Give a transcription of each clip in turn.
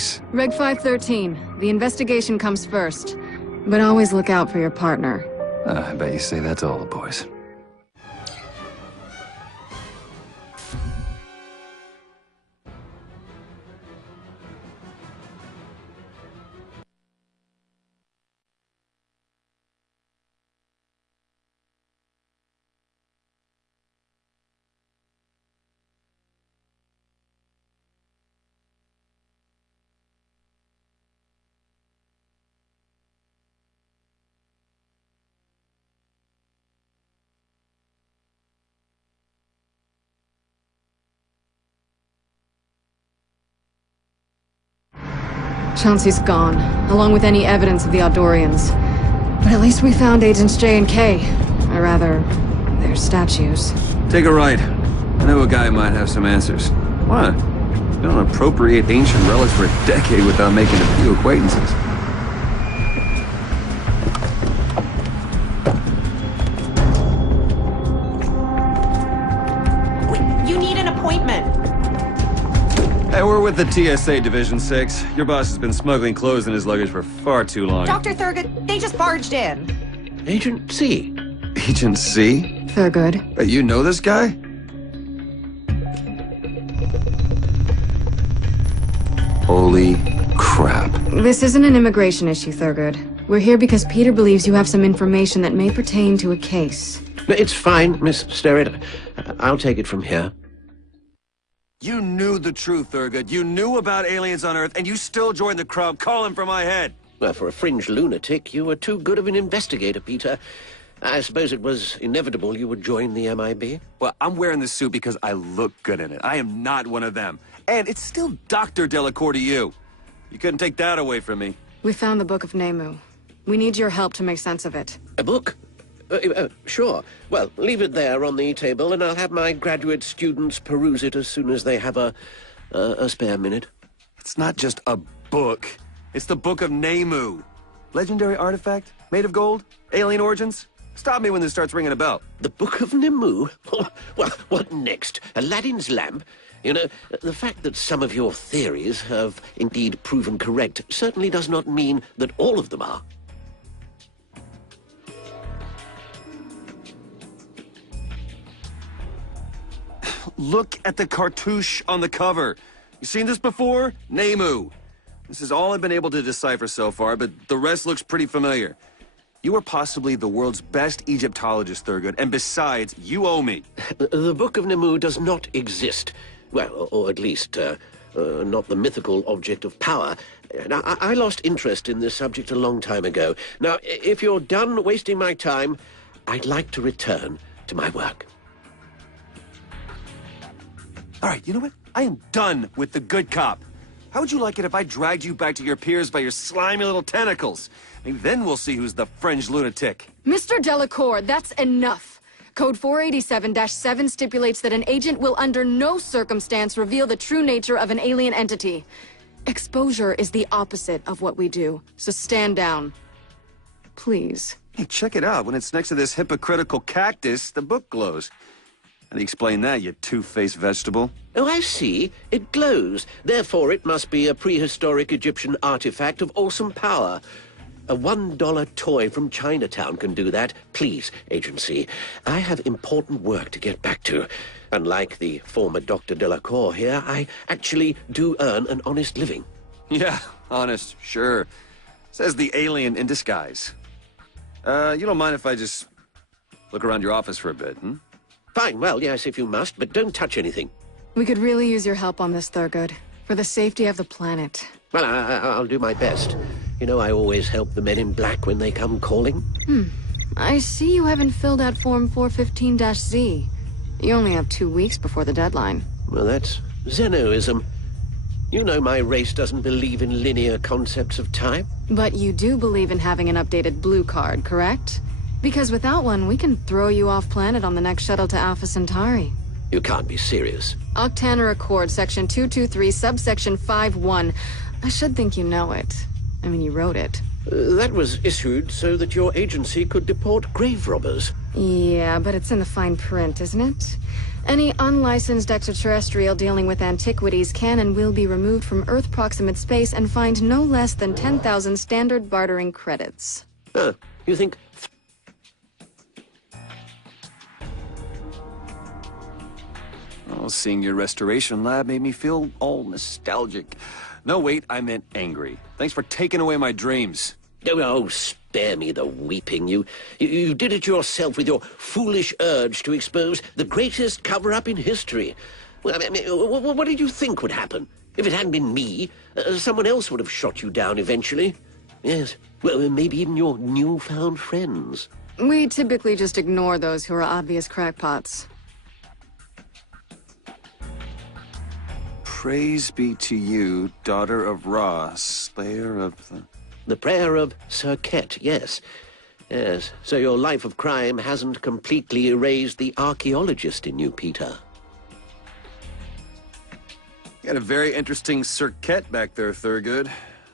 Thanks. Reg 513. The investigation comes first. But always look out for your partner. I bet you say that to all the boys. Chauncey's gone, along with any evidence of the Aldorians. But at least we found Agents J and K. Or rather, their statues. Take a ride. I know a guy might have some answers. What? You don't appropriate ancient relics for a decade without making a few acquaintances. You need an appointment. Hey, we're with the TSA Division 6. Your boss has been smuggling clothes in his luggage for far too long. Dr. Thurgood, they just barged in. Agent C. Agent C? Thurgood. Hey, you know this guy? Holy crap. This isn't an immigration issue, Thurgood. We're here because Peter believes you have some information that may pertain to a case. It's fine, Miss Sterrett. I'll take it from here. You knew the truth, Thurgood. You knew about aliens on Earth, and you still joined the crowd calling for my head. Well, for a fringe lunatic, you were too good of an investigator, Peter. I suppose it was inevitable you would join the MIB. Well, I'm wearing this suit because I look good in it. I am not one of them. And it's still Dr. Delacoeur to you. You couldn't take that away from me. We found the Book of Nemu. We need your help to make sense of it. A book? Sure. Well, leave it there on the table, and I'll have my graduate students peruse it as soon as they have a spare minute. It's not just a book. It's the Book of Nemu. Legendary artifact? Made of gold? Alien origins? Stop me when this starts ringing a bell. The Book of Nemu? Well, what next? Aladdin's lamp? You know, the fact that some of your theories have indeed proven correct certainly does not mean that all of them are. Look at the cartouche on the cover. You seen this before? Nemu. This is all I've been able to decipher so far, but the rest looks pretty familiar. You are possibly the world's best Egyptologist, Thurgood, and besides, you owe me. The Book of Nemu does not exist. Well, or at least, not the mythical object of power. Now, I lost interest in this subject a long time ago. Now, if you're done wasting my time, I'd like to return to my work. All right, you know what? I am done with the good cop. How would you like it if I dragged you back to your peers by your slimy little tentacles? Maybe then we'll see who's the fringe lunatic. Mr. Delacoeur, that's enough. Code 487-7 stipulates that an agent will under no circumstance reveal the true nature of an alien entity. Exposure is the opposite of what we do, so stand down. Please. Hey, check it out. When it's next to this hypocritical cactus, the book glows. How do you explain that, you two-faced vegetable? Oh, I see. It glows. Therefore, it must be a prehistoric Egyptian artifact of awesome power. A $1 toy from Chinatown can do that. Please, Agency. I have important work to get back to. Unlike the former Dr. Delacoeur here, I actually do earn an honest living. Yeah, honest, sure. Says the alien in disguise. You don't mind if I just look around your office for a bit, hmm? Fine, well, yes, if you must, but don't touch anything. We could really use your help on this, Thurgood. For the safety of the planet. Well, I'll do my best. You know, I always help the men in black when they come calling. I see you haven't filled out Form 415-Z. You only have 2 weeks before the deadline. Well, that's Zenoism. You know my race doesn't believe in linear concepts of time. But you do believe in having an updated blue card, correct? Because without one, we can throw you off planet on the next shuttle to Alpha Centauri. You can't be serious. Octanner Accord, Section 223, Subsection 5-1. I should think you know it. I mean, you wrote it. That was issued so that your agency could deport grave robbers. Yeah, but it's in the fine print, isn't it? Any unlicensed extraterrestrial dealing with antiquities can and will be removed from Earth-proximate space and fined no less than 10,000 standard bartering credits. You think... Oh, seeing your restoration lab made me feel all nostalgic. No, wait, I meant angry. Thanks for taking away my dreams. Oh, spare me the weeping. You did it yourself with your foolish urge to expose the greatest cover-up in history. Well, I mean, what did you think would happen? If it hadn't been me, someone else would have shot you down eventually. Yes, well, maybe even your newfound friends. We typically just ignore those who are obvious crackpots. Praise be to you, daughter of Ra, slayer of the... The prayer of Sir Ket, yes. Yes, so your life of crime hasn't completely erased the archaeologist in you, Peter. You got a very interesting circuit back there, Thurgood.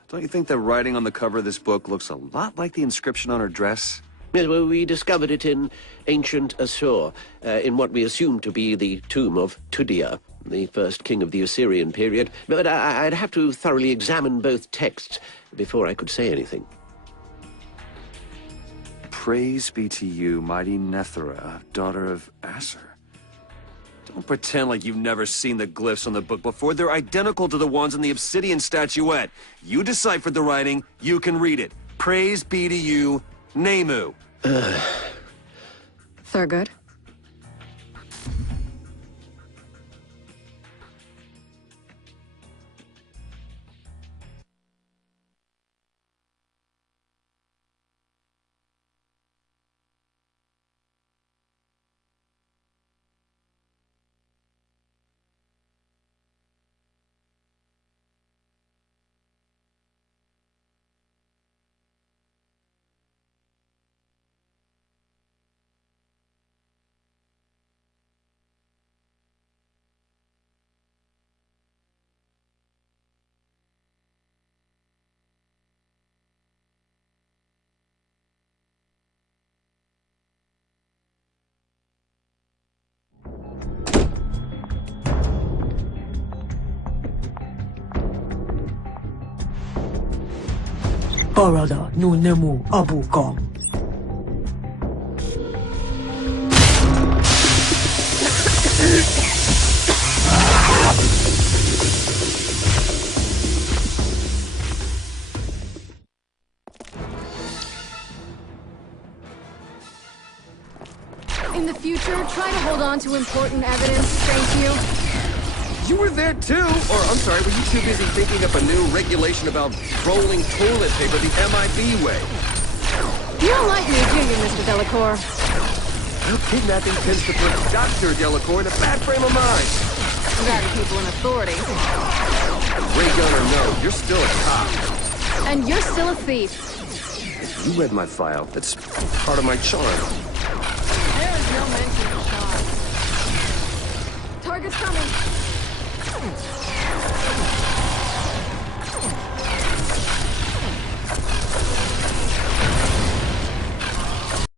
Don't you think the writing on the cover of this book looks a lot like the inscription on her dress? Yes, well, we discovered it in ancient Assur, in what we assume to be the tomb of Tudia, the first king of the Assyrian period. But I'd have to thoroughly examine both texts before I could say anything. Praise be to you, mighty Nethera, daughter of Aser. Don't pretend like you've never seen the glyphs on the book before. They're identical to the ones in the obsidian statuette. You deciphered the writing, you can read it. Praise be to you, Nemu. Thurgood? Barada no Nemu Abu Gom. In the future, try to hold on to important evidence, thank you. You were there too? Or, I'm sorry, were you too busy thinking up a new regulation about rolling toilet paper the MIB way? You don't like me, do you, Mr. Delacoeur? Well, kidnapping tends to put Dr. Delacoeur in a bad frame of mind. Rather people in authority. Ray gun or no, you're still a cop. And you're still a thief. You read my file. That's part of my charm. There is no mention of Sean. Target's coming.